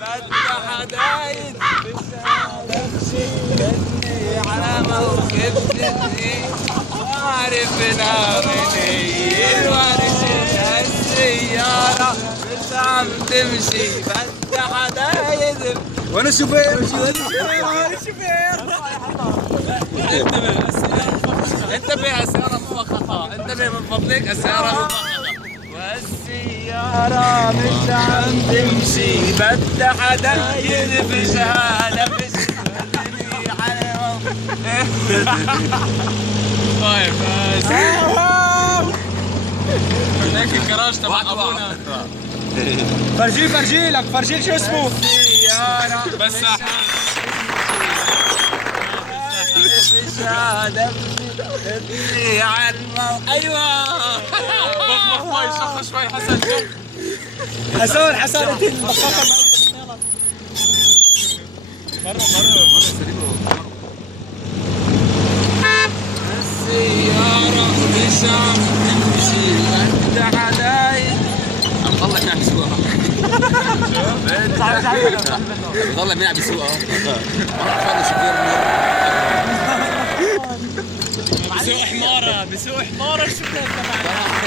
فتح حدايد بدني على موكب جديد وعرفنا منين ورشنا السيارة مش عم تمشي فتح حدايد وانا الشوفير. انتبه السيارة مو خطأ، انتبه من فضلك السيارة مو خطأ. والسيارة مش عم تمشي بدها حدا ينفشها لبشني على طيب هيك الكراج تبع ابونا. فرجيلك فرجيل شو اسمه؟ السيارة بس بدي على ايوه بخ مي شخ شوي حسن. حسن انت البخاخه السيارة مش عم تمشي بدها حدايد. عم طلع مين عم يسوقها. طلع مين عم يسوقها. بسوق حمارة شو كيف